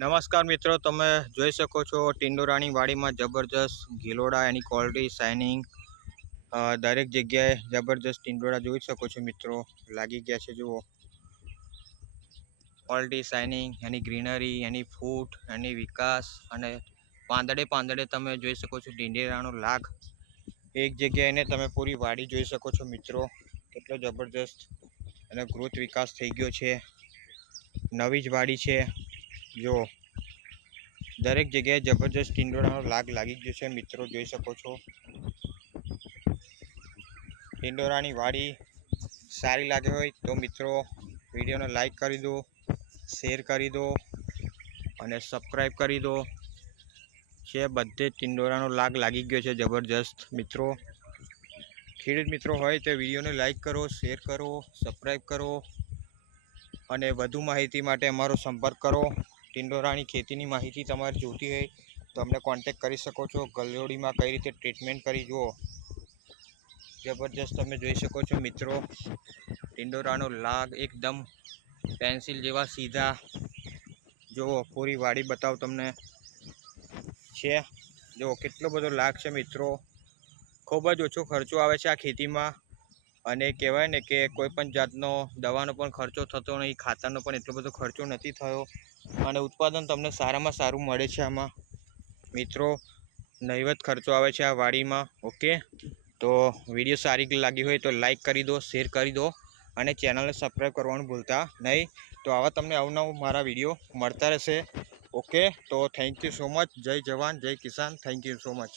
નમસ્કાર મિત્રો, તમે જોઈ શકો છો ટિંડોરાની વાડીમાં જબરજસ્ત ગિલોડા, એની ક્વોલિટી, શાઇનિંગ દરેક જગ્યાએ જબરજસ્ત ટિંડોરા જોઈ શકો છો મિત્રો. લાગી ગયા છે. જુઓ ક્વોલિટી, શાઇનિંગ, એની ગ્રીનરી, એની ફૂટ, એની વિકાસ અને પાંદડે તમે જોઈ શકો છો ટિંડોરાનો લાગ. એક જગ્યાએ એને તમે પૂરી વાડી જોઈ શકો છો મિત્રો. કેટલો જબરજસ્ત અને ગ્રોથ વિકાસ થઈ ગયો છે. નવી જ વાડી છે. જો દરેક જગ્યાએ જબરજસ્ત ટિંડોરાનો લાગ લાગી ગયો છે મિત્રો. જોઈ શકો છો ટિંડોરાની વાડી સારી લાગે હોય તો મિત્રો વિડીયોને લાઈક કરી દો, શેર કરી દો અને સબસ્ક્રાઈબ કરી દો. છે બધે ટિંડોરાનો લાગ લાગી ગયો છે જબરજસ્ત મિત્રો. ખેડૂત મિત્રો હોય તો વિડીયોને લાઈક કરો, શેર કરો, સબસ્ક્રાઈબ કરો અને વધુ માહિતી માટે અમારો સંપર્ક કરો. ટિંડોરાની ખેતીની માહિતી તમારે જોતી હોય તો અમને કોન્ટેક કરી શકો છો. ગલોડીમાં કઈ રીતે ટ્રીટમેન્ટ કરી જુઓ જબરજસ્ત તમે જોઈ શકો છો મિત્રો. ટિંડોરાનો લાગ એકદમ પેન્સિલ જેવા સીધા. જુઓ પૂરી વાડી બતાવો તમને છે. જુઓ કેટલો બધો લાગ છે મિત્રો. ખૂબ જ ઓછો ખર્ચો આવે છે આ ખેતીમાં અને કહેવાય ને કે કોઈ પણ જાતનો દવાનો પણ ખર્ચો થતો નહીં, ખાતરનો પણ એટલો બધો ખર્ચો નથી થયો અને ઉત્પાદન તમને સારામાં સારું મળે છે આમાં મિત્રો. નહિવત ખર્ચો આવે છે આ વાડીમાં. ઓકે, તો વિડીયો સારી લાગી હોય તો લાઈક કરી દો, શેર કરી દો અને ચેનલને સબસ્ક્રાઈબ કરવાનું ભૂલતા નહીં. તો આવા તમને અવનવું મારા વિડીયો મળતા રહેશે. ઓકે, તો થેન્ક યુ સો મચ. જય જવાન, જય કિસાન. Thank you so much.